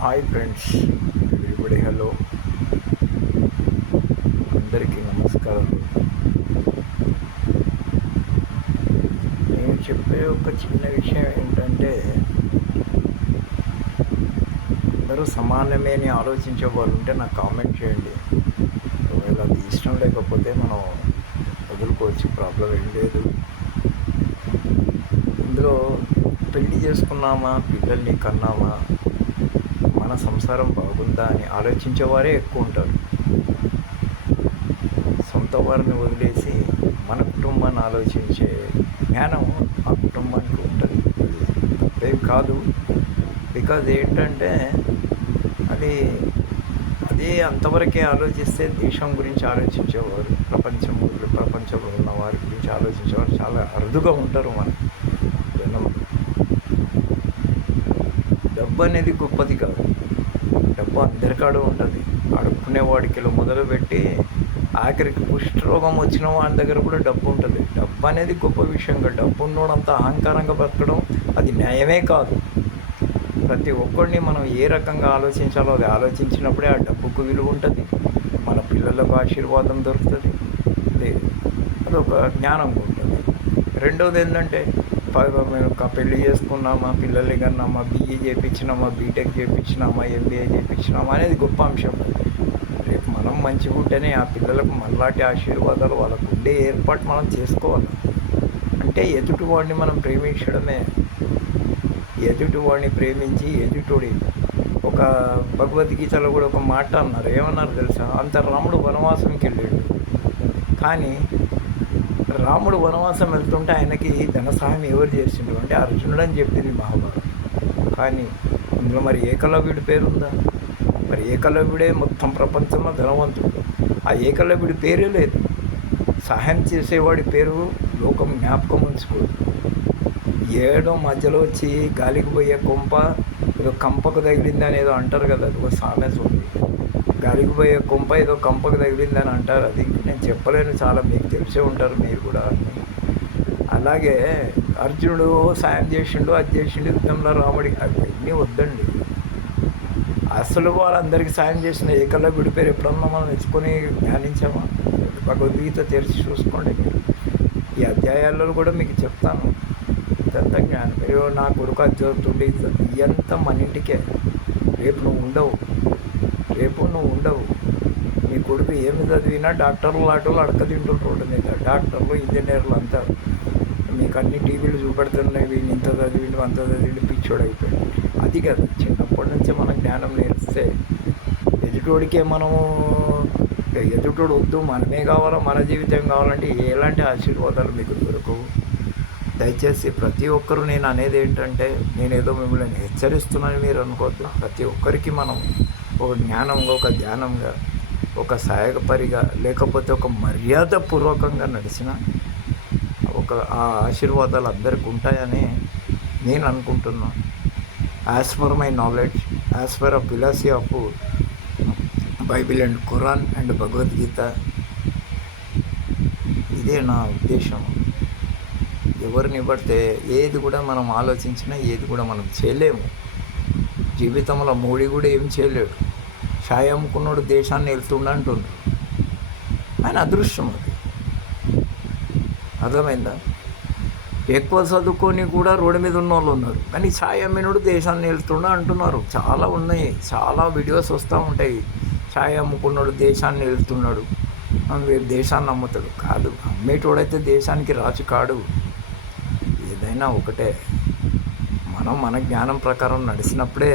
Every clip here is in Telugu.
హాయ్ ఫ్రెండ్స్, ఎవ్రీబడి హలో, అందరికీ నమస్కారాలు. నేను చెప్పే ఒక చిన్న విషయం ఏంటంటే, అందరూ సమానమే అని ఆలోచించే వాళ్ళు ఉంటే నాకు కామెంట్ చేయండి. ఒకవేళ అది ఇష్టం లేకపోతే మనం వదులుకోవచ్చు, ప్రాబ్లం ఏం లేదు. ఇందులో పెళ్లి చేసుకున్నామా, పిల్లల్ని కన్నామా, మన సంసారం బాగుందా అని ఆలోచించేవారే ఎక్కువ ఉంటారు. సొంత వారిని వదిలేసి మన కుటుంబాన్ని ఆలోచించే జ్ఞానం ఆ కుటుంబానికి ఉంటుంది. తప్పేం కాదు. బికాజ్ ఏంటంటే అది అదే అంతవరకే ఆలోచిస్తే దేశం గురించి ఆలోచించేవారు, ప్రపంచంలో ఉన్న వారి గురించి ఆలోచించేవారు చాలా అరుదుగా ఉంటారు మన జనం. డబ్బు అనేది గొప్పది కాదు. డబ్బు అందరికాడ ఉంటుంది. అడుక్కునేవాడికి మొదలుపెట్టి ఆఖరికి కుష్ఠరోగం వచ్చిన వాడి దగ్గర కూడా డబ్బు ఉంటుంది. డబ్బు అనేది గొప్ప విషయంగా, డబ్బు ఉన్నోడంతా అహంకారంగా బ్రతకడం అది న్యాయమే కాదు. ప్రతి ఒక్కరిని మనం ఏ రకంగా ఆలోచించాలో అది ఆలోచించినప్పుడే ఆ డబ్బుకు విలువ ఉంటుంది, మన పిల్లలకు ఆశీర్వాదం దొరుకుతుంది, అదొక జ్ఞానం ఉంటుంది. రెండవది ఏంటంటే, మేము పెళ్లి చేసుకున్నామా, పిల్లల్ని కన్నామా, బీఈ చేయించినామా, బీటెక్ చేయించినామా, ఎంబీఏ చేయించినామా అనేది గొప్ప అంశం. రేపు మనం మంచిగా ఉంటేనే ఆ పిల్లలకు మనలాంటి ఆశీర్వాదాలు వాళ్ళకు ఉండే ఏర్పాటు మనం చేసుకోవాలి. అంటే ఎదుటివాడిని మనం ప్రేమించడమే. ఎదుటివాడిని ప్రేమించి ఎదుటోడి ఒక భగవద్గీతలో కూడా ఒక మాట అన్నారు. ఏమన్నారు తెలుసా? అంత రాముడు వనవాసంకి వెళ్ళాడు, కానీ రాముడు వనవాసం వెళ్తుంటే ఆయనకి ధన సహాయం ఎవరు చేసిండు అంటే అర్జునుడు అని చెప్పింది మహాభారతం. కానీ ఇందులో మరి ఏకలవ్యుడి పేరుందా? మరి ఏకలవ్యుడే మొత్తం ప్రపంచంలో ధనవంతుడు. ఆ ఏకలవ్యుడి పేరే లేదు. సహాయం చేసేవాడి పేరు లోకం జ్ఞాపకం ఉంచుకోదు. ఏడో మధ్యలో వచ్చి గాలికి పోయే కొంప ఏదో కంపకు తగిలింది అని ఏదో అంటారు కదా, అది ఒక సామెత ఉంది. గాలికి పోయే కొంప ఏదో కంపకు తగిలిందని అంటారు. అది నేను చెప్పలేను, చాలా మీకు తెలిసే ఉంటారు మీరు కూడా. అలాగే అర్జునుడు సాయం చేసిండు, అది చేసిండు యుద్ధంలో రాముడికి, అవన్నీ వద్దండి. అసలు వాళ్ళందరికీ సాయం చేసిన ఏకలవ్యుడి పేరు ఎప్పుడన్నా మనం తెచ్చుకొని ధ్యానించామా? భగవద్గీత తెరిచి చూసుకోండి మీరు. ఈ అధ్యాయాల్లో కూడా మీకు చెప్తాను ఇదంతా జ్ఞానం. మీరు నా కొడుకు అది చదువుతుండే ఎంత మన ఇంటికే. రేపు నువ్వు ఉండవు. నీ కొడుకు ఏమి చదివినా డాక్టర్లు లాంటి అడక తింటుంటారు రోడ్డు మీద. డాక్టర్లు, ఇంజనీర్లు అంతా మీకు అన్ని టీవీలు చూపెడుతున్నాయి, వీళ్ళు ఇంత చదివిండు అంత చదివిండు పిచ్చోడు అయిపోయాడు. అది కదా, చిన్నప్పటి నుంచే మనం జ్ఞానం నేర్పిస్తే ఎదుటోడికే మనము ఎదుటోడు వద్దు, మనమే కావాలా, మన జీవితం కావాలంటే ఎలాంటి ఆశీర్వాదాలు మీకు దొరకవు. దయచేసి ప్రతి ఒక్కరూ, నేను అనేది ఏంటంటే, నేనేదో మిమ్మల్ని హెచ్చరిస్తున్నాను మీరు అనుకోవద్దు. ప్రతి ఒక్కరికి మనం ఒక జ్ఞానంగా, ఒక ధ్యానంగా, ఒక సహాయపరిగా, లేకపోతే ఒక మర్యాదపూర్వకంగా నడిచిన ఒక ఆ ఆశీర్వాదాలు అందరికీ ఉంటాయని నేను అనుకుంటున్నాను. As per my knowledge, as per a philosophy of Bible and Quran and Bhagavad Gita, ఇదే నా ఉద్దేశం. ఎవరిని పడితే ఏది కూడా మనం ఆలోచించినా ఏది కూడా మనం చేయలేము. జీవితంలో మోడీ కూడా ఏం చేయలేడు. ఛాయ్ అమ్ముకున్నాడు దేశాన్ని వెళ్తుండ అంటుండ్రు. ఆయన అదృష్టం అది. అర్థమైందా? ఎక్కువ చదువుకొని కూడా రోడ్డు మీద ఉన్న వాళ్ళు ఉన్నారు, కానీ ఛాయ్ అమ్మినోడు దేశాన్ని వెళ్తుండ అంటున్నారు. చాలా ఉన్నాయి, చాలా వీడియోస్ వస్తూ ఉంటాయి. ఛాయ్ అమ్ముకున్నాడు దేశాన్ని వెళ్తున్నాడు, దేశాన్ని అమ్ముతాడు. కాదు, అమ్మేటోడైతే దేశానికి రాజు కాడు. ఏదైనా ఒకటే, మనం మన జ్ఞానం ప్రకారం నడిచినప్పుడే.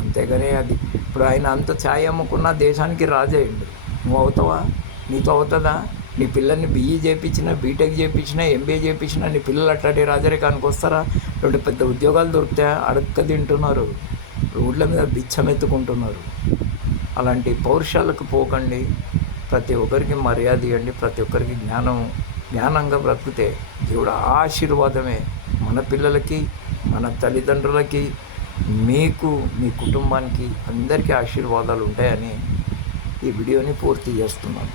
అంతేగాని అది ఇప్పుడు ఆయన అంత ఛాయ్ అమ్ముకున్న దేశానికి రాజేయండు. నువ్వు అవుతావా? నీతో అవుతుందా? నీ పిల్లల్ని బీఈ చేయించినా, బీటెక్ చేయించినా, ఎంబీఏ చేయించినా నీ పిల్లలు అట్లాంటి రాజరికానికి వస్తారా? రెండు పెద్ద ఉద్యోగాలు దొరుకుతాయా? అడక్క తింటున్నారు, రోడ్ల మీద బిచ్చమెత్తుకుంటున్నారు. అలాంటి పౌరుషాలకు పోకండి. ప్రతి ఒక్కరికి మర్యాద ఇవ్వండి. ప్రతి ఒక్కరికి జ్ఞానంగా బ్రతికితే దేవుడు ఆశీర్వాదమే మన పిల్లలకి, మన తల్లిదండ్రులకి, మీకు, మీ కుటుంబానికి అందరికీ ఆశీర్వాదాలు ఉంటాయని ఈ వీడియోని పూర్తి చేస్తున్నాను.